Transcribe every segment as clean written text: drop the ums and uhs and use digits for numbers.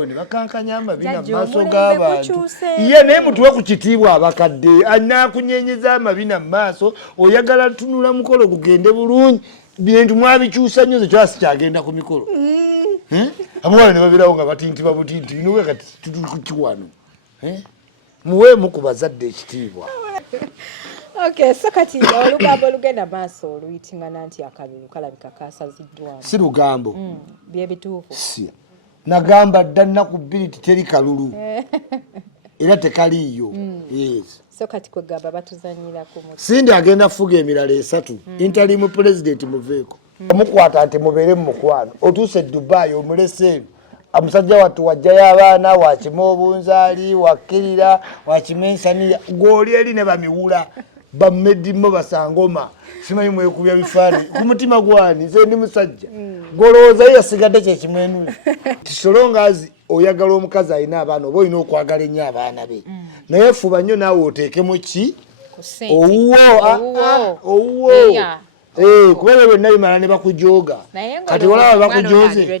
ne bakankanya amabina maaso g'abantu ye naye Mutuwe Kukitiibwa Abakadde anaakunyenyeza amabina mu maaso oyagala tunula mukolo gugende bulungi bintu mwabikyusa nnyo kyasi kyagenda ku mikolo abawala ne babeerawo nga batintiba butinti bino kati tutukiwano muweemu ku bazadde ekitiibwa. Okay, so kati olugambo lugenda maaso oluyitingana nti akalulu kalabika kasaziddwamu. Si lugambo. Bye bituufu. Si. Nagamba dda nnaku bbiri teri kalulu. Era tekaliyo. Yes. So kati kwegamba batuzanyira ku mutu. Sindi agenda fuga emirala esatu. Interim president muveeko. Omukwata nti mubeere mu mukwano. Otuuse Dubai omulese amusajja watu wajjayo abaana wakima obunzaali wakkirira wakimensaniya gwoli eri ne bamiwula bammedimo basangoma simanyi mwekubya bifaani ku mutima gwani nze ndi musajja golowooza ye yasigadde kyekimwenuli tisolongazi oyagala omukazi alina abaana oba olina okwagala ennyo abaana be naye fuba nnyo naawe oteekemu ki owuwo kubera byonna bimala ne bakujooga kati olaba bakujoze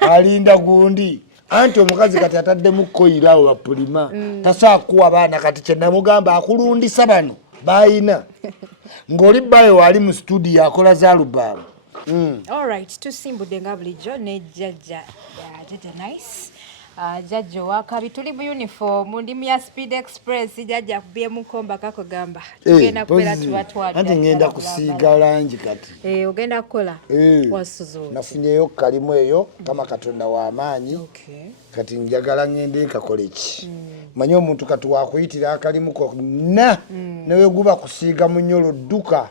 alinda gundi anti omukazi kati ataddemu koyira abo bapulima tasaa kuwa baana kati kyenamugamba akulundisa bano bayina ng'oli bbayo wali mu studio akola zaalubaamu. Alright, tusimbudde nga bulijjo ne jjajja nice. Jajjo wakabi tuli mu uniform ndimu ya Speed Express jajja kubye mukomba kako gamba tugenda kubera tubatwala anti ngenda kusiiga langi kati ogenda kukola wasuzo nafunyeyo kalimu eyo kama Katonda wa maanyi kati njagala ngende kakole ki manyi omuntu kati wakuyitira akalimu ko newe guba kusiiga mu nnyolo dduka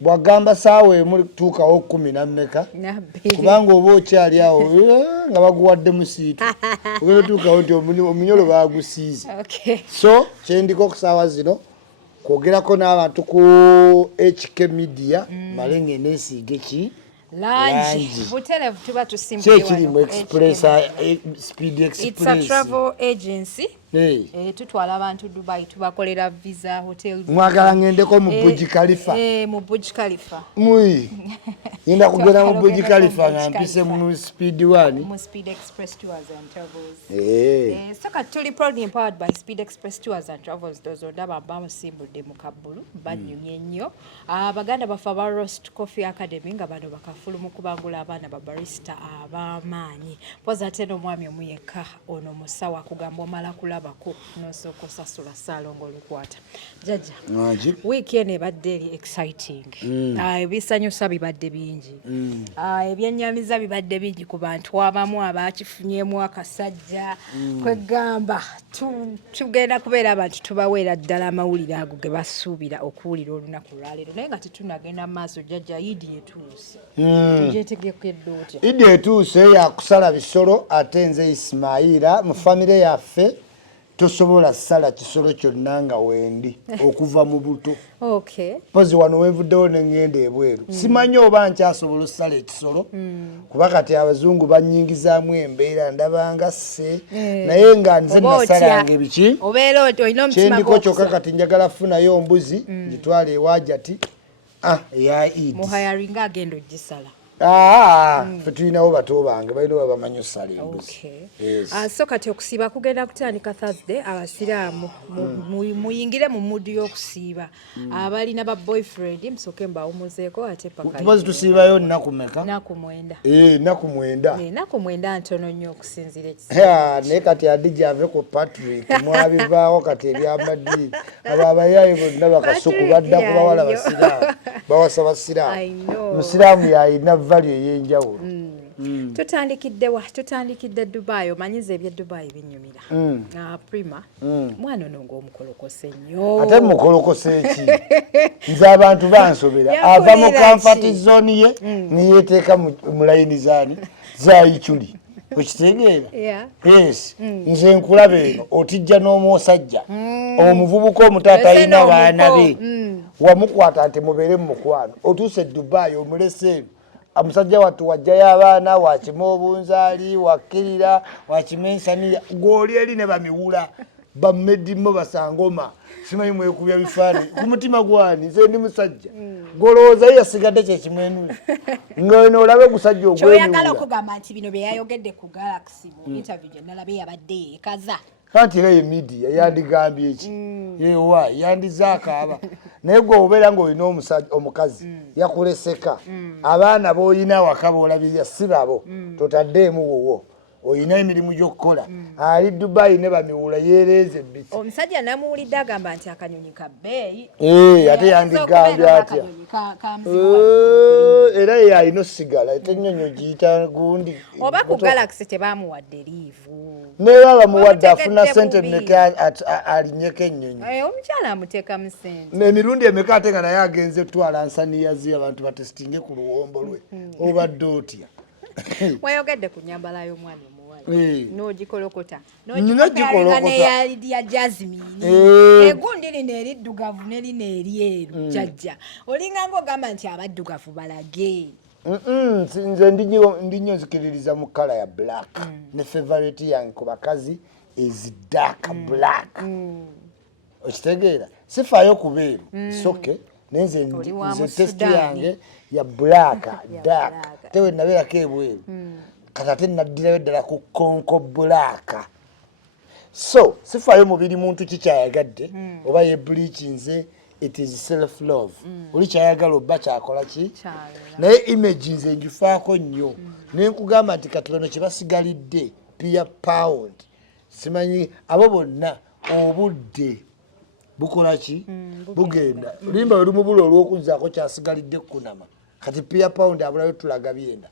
bwagamba saawe muri tuukawo 10 na mmeka kubanga oba okyali awo nga baguwadde musiitu ogenda tuukawo nti omunyolo bagusiize. So kyendiko okusaawa zino kwogerako n'abantu ku HK Media malenge neesiige ki langi butelevu tuba tusimbye wano Express Speed Express. It's a travel agency. Tutwala abantu Dubai tubakolera visa hotel. Mwagala ngendeko mu Burj Khalifa. Mu Burj Khalifa. Mui. Yenda kugenda mu Burj Khalifa nga mpise mu Speed One. Mu Speed Express Tours and Travels. So tuli proudly empowered by Speed Express Tours and Travels. Dozo ndaba bamusimbudde mu Kabulu banyumye nnyo. Abaganda bafa ba Roast Coffee Academy nga bano bakafulu mu kubangula abaana ba barista abamaanyi. Poza ate n'omwami omuyekka ono musawa kugamba omala kulaba ko nosoko sasula salongo lukwata jajja weekend ebadde exciting ebisanyusa bibadde bingi ebyennyamiza bibadde bingi ku bantu abamu abakifunyemu akasajja kwegamba tugenda kubeera abantu tubaweera ddala amawulire ago ge basuubira okuwulira olunaku lwaleero naye nga tetunagenda maaso jajja Idi etuuse tugyetegekedde otya Idi etuuse yakusala bisolo ate nze Ismaila mu famire yaffe tosobola sala kisolo kyonna nga wendi okuva mu buto. Pozi wano wenvuddewo n'engenda ebweru simanyi oba nkyasobola osala ekisolo kuba kati abazungu bannyingizaamu embeera ndabanga sse naye nga nze nasalanga ebiki kyendiko kyokka kati njagala funayo ombuzi ngitwala ewajati eya Idi muhayaringa agenda ogisala tulinawo bato bange balina bamanyi osala embuzi. So kati okusiiba kugenda kutandika Thursday abasiraamu muyingire mu mudi y'okusiiba abalina ba boyfriend musooke mbawumuzeeko ate paka tubazi tusiibayo nnaku mmeka? Nnaku 9. Nnaku 9. Nnaku 9 ntono nnyo okusinziira naye kati Adija ave ku Patrick mwabivaawo kati ebyamadiini abo abayaayi bonna bakasuku badda ku bawala basiraamu bawasa basiraamu musiraamu yayina value ey'enjawulo. tutandikidde Dubai omanyiza ebya Dubai binyumira Prima mwana ono ng'omukolokose nnyo ate mukolokose ki nze abantu bansobera ava mu comfort zone ye niyeteeka mu layini zaani zayikyuli okitegeera nze nkulaba eno otijja n'omwosajja omuvubuka omutaata alina baana be wamukwata nti mubeere mu mukwano otuuse Dubai omulese amusajja watu wajjayo abaana wakima obunzaali wakkirira wakimensaniya gwoli eri ne bamiwula bamedimo basangoma simanyi mwekubya bifaani ku mutima gwani nze ndi musajja golowooza yasigadde kyekimwenuli ng'eno olabe gusajja ogw'emiwula kyoyagala okugamba nti bino bye yayogedde ku Galaxy mu interview gye nalabye yabadde yeekaza anti era ye media yandigambye eki yewa yandizaakaaba naye gwe obeera ng'olina omukazi yakuleseka abaana b'olina awaka boolabirya si babo totaddeemu wuwo oyina emirimu gy'okukola ali Dubai ne bamiwula yeereeze biti omusajja namuwulidde agamba nti akanyonyi ka bbeeyi ate yandigambye atya era ye alina osigala ate ennyonyo giyita gundi oba ku Galaxy tebaamuwadde liivu neera bamuwadde afuna sente mmeka alinyeko ennyonyi omukyala amuteekamu sente emirundi emeka ate nga naye agenze twala nsaniyazi abantu batesitinge ku luwombo lwe obadde otya wayogedde ku nyambala y'omwana omuwala n'ogikolokota n'ogikolokota ya Jasmine egundi lino eriddugavu ne lino eryeru jjajja olinga ng'ogamba nti abaddugavu balage nze ndinyo nzikiririza mu kala ya black ne favorite yange ku bakazi is dark black okitegeera sifaayo ku beeru soke nenze test yange ya black dark tewe nabeerako ebweru kati ate naddirayo ddala ku konko black so sifaayo mubiri muntu kikyayagadde oba ye bleach nze it is self love oli kyayagala oba kyakola ki naye image nze ngifaako nnyo nenkugamba nti katono kye basigalidde pia pound simanyi abo bonna obudde bukola ki bugenda limba olumubula olw'okuzzaako kyasigalidde kunama kati pia pound abulayo tulaga byenda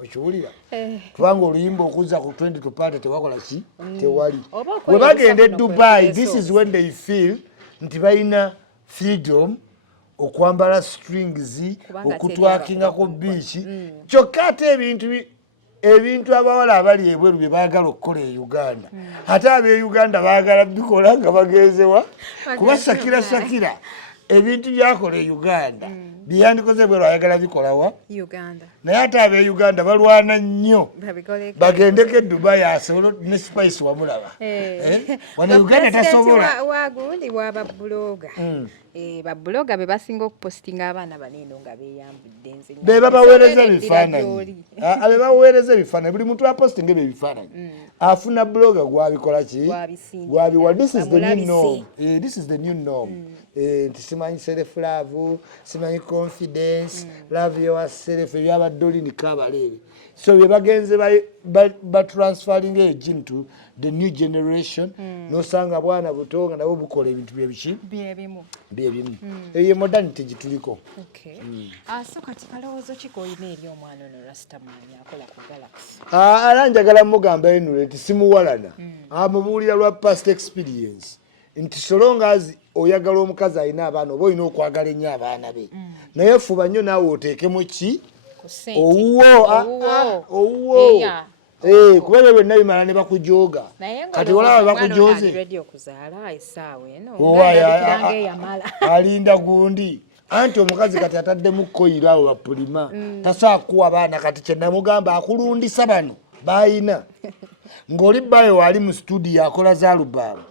okiwulira kubanga oluyimba okuzza ku 20 tupate tewakola ki tewali bwe bagenda e Dubai this is when they feel nti balina freedom okwambala strings okutwakinga ku beach kyokka ate ebintu abawala abali ebweru bye baagala okukola e Uganda ate ab'e Uganda baagala bikola nga bagenzewa kuba Shakira ebintu byakola e Uganda byandikoze bwe ayagala bikolawa Uganda naye ate ab'e Uganda balwana nnyo bagendeko e Dubai asobola ne spice wamulaba wano Uganda tasobola wagundi wababbuloga babbuloga be basinga okupostinga abaana baneno nga beeyambudde nze be babaweereza ebifaananyi abe baweereza ebifaananyi buli muntu apostinga ebyo ebifaananyi afuna buloga gwabikola ki gwabiwa this is the new norm this is the new norm nti simanyi self love simanyi confidence love yourself ebyabadde olini kabaleere so bye bagenze batransferring age into the new generation nosanga bwana buto nga nabo bukola ebintu byebiki byebimu eyo modernity gituliko so kati kalowoozo ki koyina eri omwana ono Rastamani akola ku Galaxy ala njagala mugamba enule nti simuwalana amubuulira lwa past experience nti solonga oyagala omukazi alina abaana oba olina okwagala ennyo abaana be naye fuba nnyo naawe oteekemu ki owuwo kuba ebyo byonna bimala ne bakujooga kati walaba bakujoze alinda gundi anti omukazi kati ataddemu koyiro awo bapulima tasaa kuwa baana kati kyenamugamba akulundisa bano bayina ng'oli bayo wali mu studio akola zaalubamu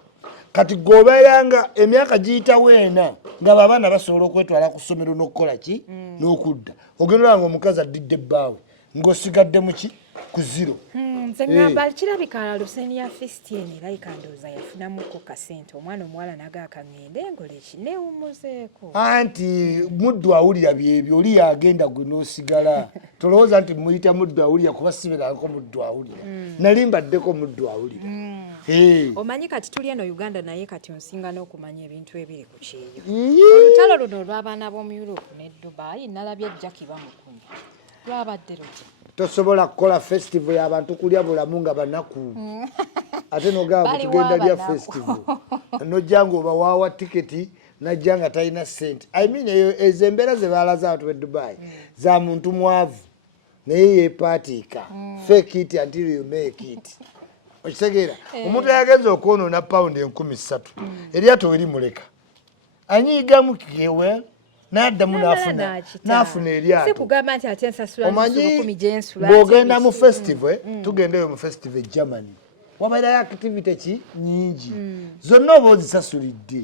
kati gobeeranga emyaka giyitawo ena nga babaana basobola okwetwala ku ssomero n'okukola ki n'okudda ogendolanga omukazi addidde ebbaawe ng'osigadde mu ki ku zero nze ngamba kirabika luseni ya fistien erayika ndowooza yafunamuko kasente omwana omuwala nagaakangende engola eki neewummuzeeko anti muddu awulira byebyo oli yagenda gwe n'osigala tolowooza nti muyita muddu awulira kuba siberanko muddu awulira nali mbaddeko muddu awulira omanyi kati tuli eno Uganda naye kati onsinga n'okumanya ebintu ebiri ku kyeyo olutalo luno olw'abaana b'omu Europe ne Dubai nalabye Jackie bamukunya lwabadde luti tosobola kukola festival y'abantu kulya bulamu nga banaku ate nogamba tugenda lya festival nojjanga oba waawa tiketi najja nga talina sente I mean ezo embeera ze baalaza abantu b'e Dubai za muntu mwavu naye yeepaatiika fake it until you make it okitegeera omuntu yagenza okwonoona pawundi 13,000 eryato werimuleka anyiigamu kewe n'addamu n'afuna eryato omanyi bw'ogenda mu festival tugendeyo mu festival e Germany wabairayo activity ki nyingi zonna oba ozisasulidde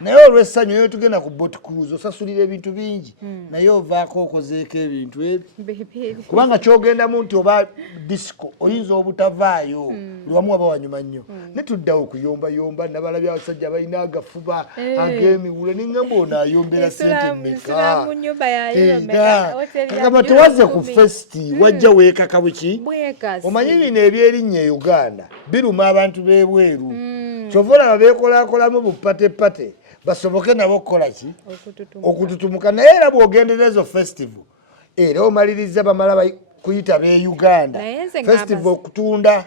naye olw'essanyu eyo tugenda ku boat cruise osasulira ebintu bingi naye ovaako okozeeko ebintu ebyo kubanga kyogendamu nti oba disco oyinza obutavaayo lwamu waba wanyuma nnyo ne tuddawo okuyombayomba nabalabya abasajja balina agafuba ag'emiwulo neŋŋamba ono ayombera sente mmeka tewazze ku festi wajja weekaka buki omanyi bino ebyerinnya e Uganda biruma abantu b'ebweru kyova olaba beekolaakolamu bupatepate basoboke nabo okukola ki okututumuka naye era bw'ogendereza festival era omaliriza bamala kuyita b'e Uganda festival okutunda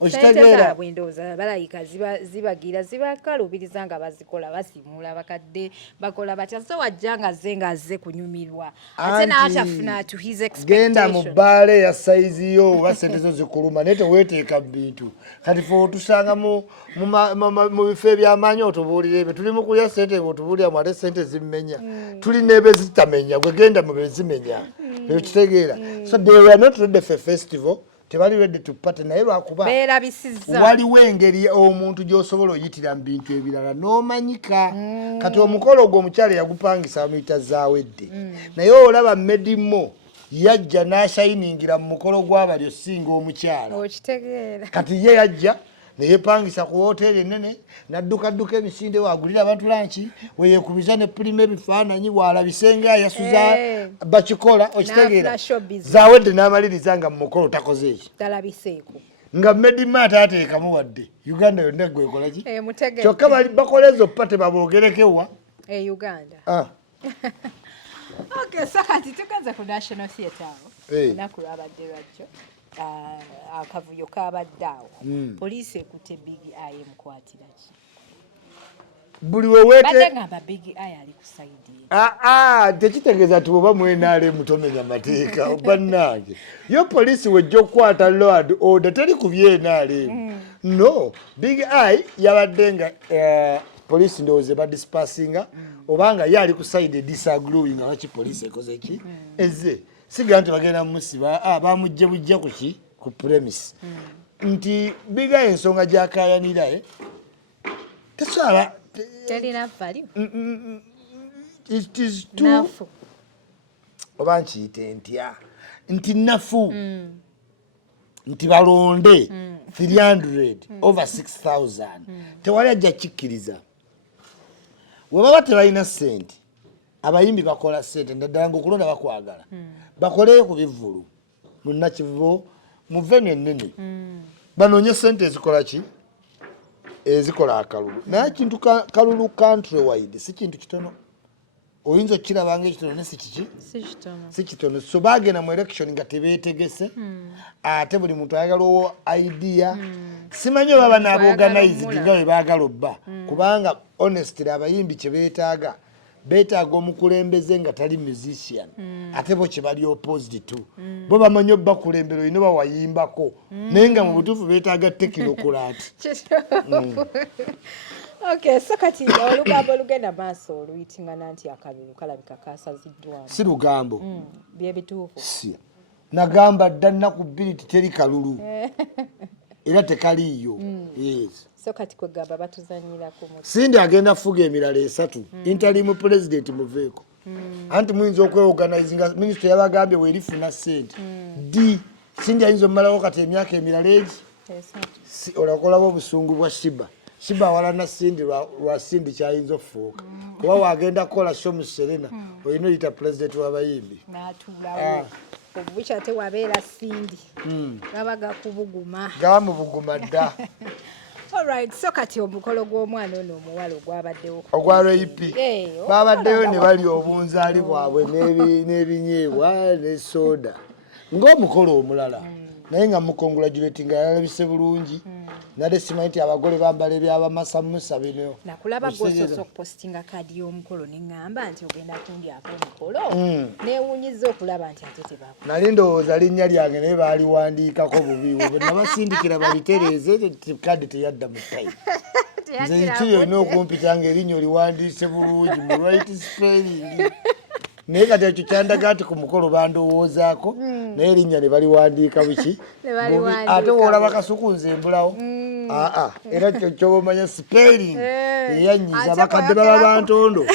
okitegeera bwendowooza balayika zibagira zibakalubiriza nga bazikola basimula abakadde bakola batya so wajja nga azze kunyumirwa ate n'atafuna to his expectation genda mu bbaala eya sayizi yo oba sente zo zikuluma naye teweeteeka mu bintu kati fe otusanga mu bifo ebyamaanyi otubuulira ebyo tuli mu kulya sente otubuuliramu ate sente zimmenya tulina ebe zitamenya gwe genda mu bezimenya ekitegeera so they were not ready for festival tebali ready to party naye lwakuba waliwo engeri omuntu gy'osobola oyitira mu bintu ebirala n'omanyika kati omukolo ogwo omukyala yagupangisa amuyita zaawedde naye olaba medimo yajja n'ashayiningira mu mukolo gw'abalyo singa omukyala kati ye yajja neyepangisa ku hoteri enene naddukadduka emisinde wagulira abantu lanchi weyekubiza ne Prima ebifaananyi walabisenga yasuza bakikola okitegeera zaawedde n'amaliriza nga mu mukolo takoze eki talabiseeko nga medima ataateekamu wadde Uganda yonna gwekola ki kyokka bakola ezo pate baboogerekewa Uganda okay so kati tukaza ku National Theatre olunaku lwabadde lwajjo akavuyo kabadde awo poliisi ekutte Big Eye emukwatira ki buli weweete ngamba Big Eye ali ku sayidi tekitegeeza nti oba mwenaale mutomenya mateeka bannange yo poliisi wejja okukwata lord order teri ku byenaale no Big Eye yabadde nga poliisi ndowooza badispasinga obanga ye ali ku sayidi disagreeing nga waki poliisi ekoze ki ezze siga nti bagenda musiba bamujje bujja kuki ku premise nti biga ensonga gyakayanira tesobola terina value it is too oba nkiyite ntya nti nafu nti balonde 300 over 6,000 tewali ajja kikkiriza webaba tebalina sente abayimbi bakola sente naddala ngaokulonda bakwagala bakoleyo ku bivvulu munakivubo muvene ennene banoonye sente ezikola ki ezikola akalulu naye kintu kalulu country wide si kintu kitono oyinza okukirabanga ekitono ne si kitono so baagenda mu election nga tebeetegese ate buli muntu ayagala owo idea simanyi oba banaabaorganized nga bwe baagala obba kubanga honestly abayimbi kye beetaaga omukulembeze nga tali musician ate bo kye bali opposed to bo bamanyi obbakulembera olina bawayimbako naye nga mu butuufu beetaaga tekinokulaati okay so kati olugambo olugenda maaso oluyitingana nti akalulu kalabika kasaziddwamu si lugambo byebituufu si nagamba dda nnaku bbiri titeri kalulu era tekaliiyo yes so kati kwegamba batuzanyira ku sindi agenda fuga emirala 3 interim president muveeko anti muyinza okweorganizinga minisitule yabagambye weerifuna sente d sindi ayinza omumalawo kati emyaka emirala egi olakolabo obusungu bwa shiba walana sindi lwa sindi kyayinza okufuuka kuba wagenda kukola show mu Serena olina oyita president w'abayimbi n'atuulawo obubikya ate wabeera sindi gabaga kubuguma gamubuguma dda alright so kati omukolo gw'omwana ono omuwala ogwabaddewo ogwa RAP babaddeyo ne bali obunzaali bwabwe n'ebinyeebwa ne soda ng'omukolo omulala naye nga mukongulajuleeti nga yalabise bulungi nade simanyi nti abagole bambala ebyabamasamusa bino nakulaba gwosoose okupostinga kaadi y'omukolo neŋŋamba nti ogenda kundyako omukolo neewuunyiza okulaba nti ate tebaku nali ndowooza linnya lyange naye baaliwandiikako bubi bwe nabasindikira balitereeze kaadi teyadda mu tayi nze kiri olina okumpita nga erinnya oliwandiise bulungi mu right spelling naye kati ekyo kyandaga nti ku mukolo bandowoozaako naye erinnya ne baliwandiika buki ate woolaba kasuku nze mbulawo era kyoba omanya spelling eyanyiza abakadde baba bantondo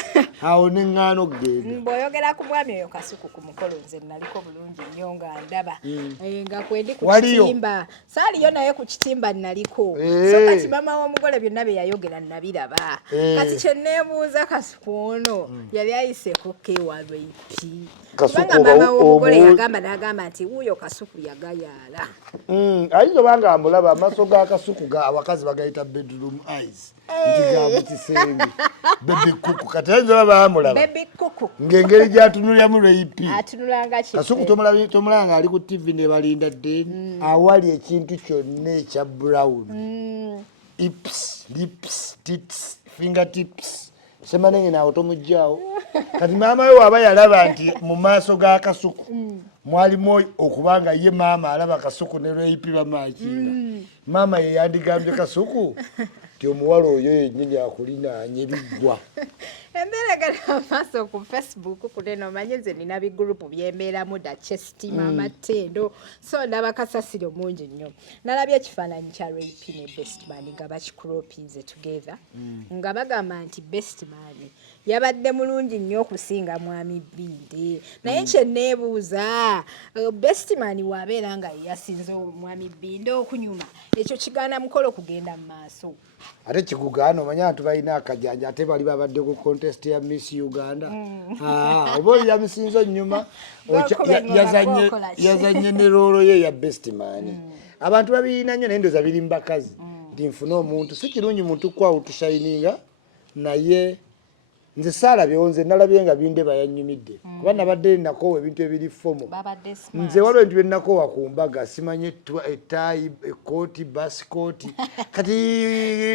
awo neŋŋaano genda bw'oyogera ku mwami oyo kasuku ku mukolo nze naliko bulungi nnyo nga ndaba nga kwendi ku kitimba saaliyo naye ku kitimba naliko so kati mama w'omugole byonna bye yayogera nabiraba kati kye neebuuza kasuku ono yali ayiseko kewalwepi kubanga mama w'omugole yagamba n'agamba nti wuuyo kasuku yagayaala ayinza obanga amulaba amaaso ga kasuku abakazi bagayita bedroom eyes nti gamukisembi bebi kuku kati ayinza oba baamulaba ng'engeri gyatunuliramu lweyipi kasuku tomulaba nga ali ku tv ne balinda ddeni awali ekintu kyonna ekya brown ips lips tits fingertips semanenge naawe tomugjawo kati maama we waaba yalaba nti mu maaso ga kasuku mwalimu okubanga ye maama alaba kasuku ne lweyipi bamakinga maama ye yandigambye kasuku ti omuwala oyo yennyini akulinaanye biggwa emberegana maaso ku Facebook kuneno omanye nze nina bigurupu byembeeramu dakyesitima amatendo so ndaba kasasiro mungi nnyo nalabye ekifaananyi kya Rape ne Bestman nga bakikuropize together nga bagamba nti Bestman yabadde mulungi nnyo okusinga mwami Binde naye kye neebuuza Bestman waabeera nga yasinze mwami Binde okunyuma ekyo kigaana mukolo kugenda mu maaso ate kikugaana omanya abantu balina akajanja ate bali babadde ku contest ya Miss Uganda oba oli yamusinza nnyuma yazanye ne roolo ye ya Bestman abantu babirina nnyo naye ndoza biri mbakazi nti nfuna omuntu si kirungi muntu kwawutushayininga naye nze saalabyewo nze nalabye nga Binde bayanyumidde kuba nabadde nakoowa ebintu ebiri fomo nze waliwo ebintu byenakoowa ku mbaga simanye etaayi ekooti basikooti kati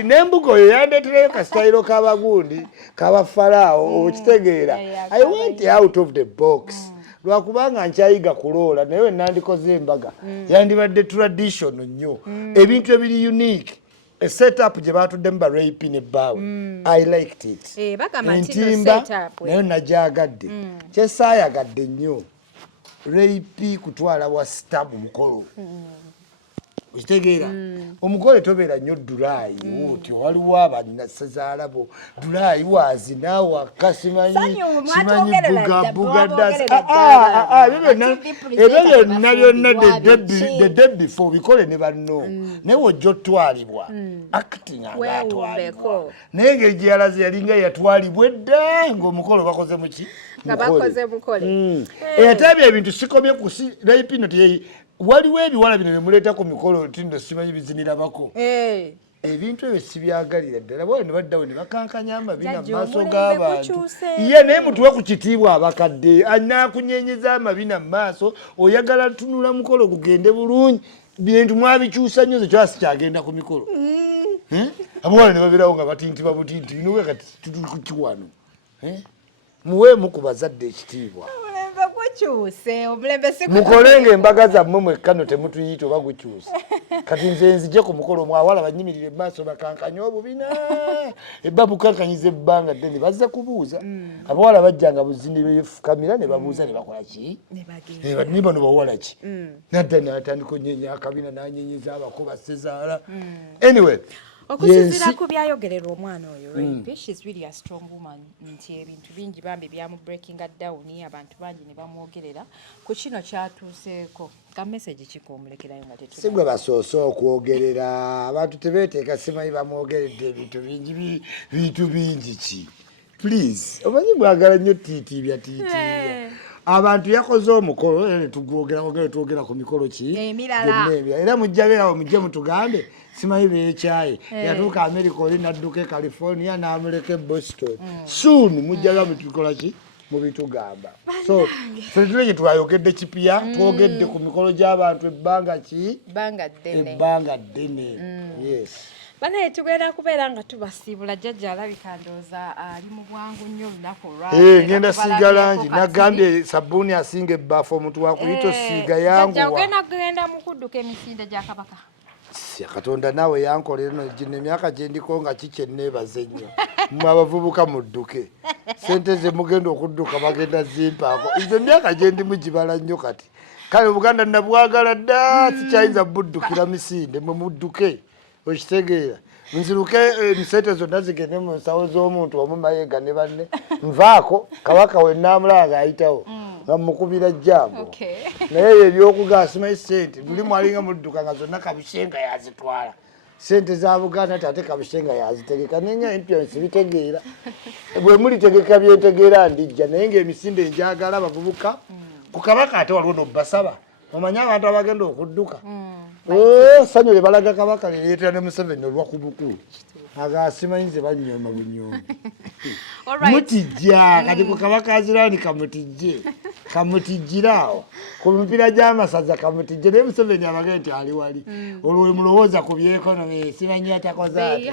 n'embuga oyo yandeetereyo kasitayiro k'abagundi k'abafaraawo okitegeera I went out of the box lwakubanga nkyayiga kuloola naye we nandikoze embaga yandibadde tradition nnyo ebintu ebiri unique a setup gye batuddemu ba Rape ne bbaawe I liked it entimba nayo najaagadde kyesaayagadde nnyo Rape kutwala wa stab mukolo okitegeera omugole tobeera nnyo dulaayi oti waliwo abannasazaala bo dulaayi waazinawo akasimanyi bugabugadasi ebyo byonna the day before bikole ne banno naye wojja otwalibwa acting anga atwalibwa naye engeri gye yalaze yalinga yatwalibwa edda ng'omukolo bakoze muki ate ebyo ebintu sikomye ku Rape no teyeyi waliwo ebiwala bino byemuleeta ku mikolo tindo simanyi bizinirabako ebintu ebyo sibyagalira ddala bwe ne baddawo ne bakankanya amabina mu maaso g'abantu ye naye mutuwe ku kitiibwa abakadde anaakunyenyeza amabina mu maaso oyagala tunula mukolo gugende bulungi bintu mwabikyusa nnyo ze kyasi kyagenda ku mikolo abawala ne babeerawo nga batintiba butinti bino we kati tutuli ku kiwano muweemu ku bazadde ekitiibwa mukolenga embaga zammwe mwekka no temutuyita oba gukyuse kati nze nzije ku mukolo mwawala banyimirire emaaso bakankanye obubina ebba bukankanyiza ebbanga ddene bazze kubuuza abawala bajjanga buzindi befukamira ne babuuza ne bakola ki ni bano bawala ki nadda natandika onyenya akabina nanyenyeza abako basezaala anyway okusinziira ku byayogererwa omwana oyo Rape she's really a strong woman nti ebintu bingi bambi byamu breaking down abantu bangi ne bamwogerera ku kino kyatuuseeko ka message kikuomulekerayo nga tetuna sigwe basoose okwogerera abantu tebeeteeka simanyi bamwogeredde ebintu bingi ki please omanyi mwagala nnyo tiitiibya abantu yakoze omukolo twogera ku mikolo ki era mujja beerawo mujje mutugambe simanyi beekyaye yatuuka America oli nadduka e California n'amuleka e Boston soon mujjaga mutukola ki mubitugamba so tulege twayogedde kipya twogedde ku mikolo gy'abantu ebbanga ddene yes banaye tugenda kubeera nga tubasiibula jjajja alabika ndooza ali mu bwangu nnyo olunaku olwaleero ngenda siiga langi nagambye sabbuuni asinga ebbaafu omuntu wakuyita osiiga yanguwa ogenda kugenda mu kudduka emisinde gya kabaka Sia Katonda naawe yankolera no gino emyaka gye ndiko nga kikyenneebaze nnyo mmwe abavubuka mudduke sente ze mugenda okudduka bagenda zimpaako nze emyaka gye ndimu gibala nnyo kati kale Buganda nabwagala dda sikyayinza buddukira misinde mwe mudduke okitegeera nziruke emisente zonna zigende mu nsawo z'omuntu omumayenga ne banne nvaako kabaka we naamulaba ayitawo nga mukubira jjambo naye ebyokugaasima esente buli mwalinga mudduka nga zonna Kabushenga yazitwala sente za Buganda tate Kabushenga yazitegeka nenga empyonsi bitegeera bwe mulitegeka byentegeera ndijja naye ng'emisinde njagala bavubuka ku kabaka ate waliwo nobbasaba omanye abantu abagenda okudduka sanyole balaga kabaka leetera ne Museveni olwakubukulu agasimanyize banyoma bunyoma mutijja kati ku kabaka azirani kamutijjiraawo ku mipiira gy'amasaza kamutijje naye Museveni abagenda nti ali wali olwo mulowooza ku byekonomi simanyi atakozaate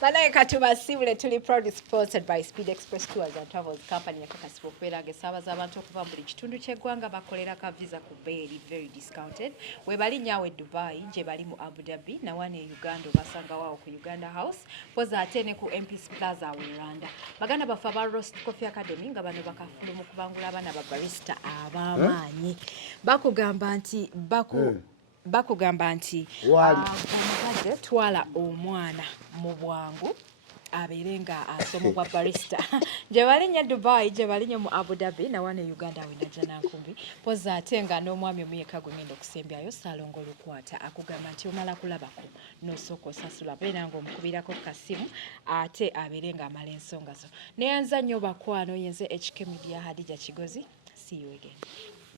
banaye katubasibule tuli proudly sponsored by Speed Express Tours and Travels Company yakakasibwa okubeeranga esaabaza abantu okuva mu buli kitundu ky'eggwanga bakolera ka visa ku bbeeri very discounted we bali nyawe Dubai gye bali mu Abu Dhabi nawane e Uganda obasanga waawo ku Uganda House poza ate ne ku MP's Plaza we Rwanda baganda bafa ba Roast Coffee Academy nga bano bakafulumu kubangula abaana ba barista abamaanyi bakugamba nti Abakadde twala omwana mu bwangu abeere nga asoma bwa barista gye balinnya Dubai gye balinnya mu Abu Dhabi nawane Uganda we najja nankumbi poza ate nga n'omwami omuyeka gwe ngenda okusembyayo Salongo Lukwata akugamba nti omala kulabako n'osooka osasula beera ng'omukubirako kasimu ate abeere nga amala ensonga zo neyanza nnyo bakwano yenze HK Media Hadija Kigozi see you again.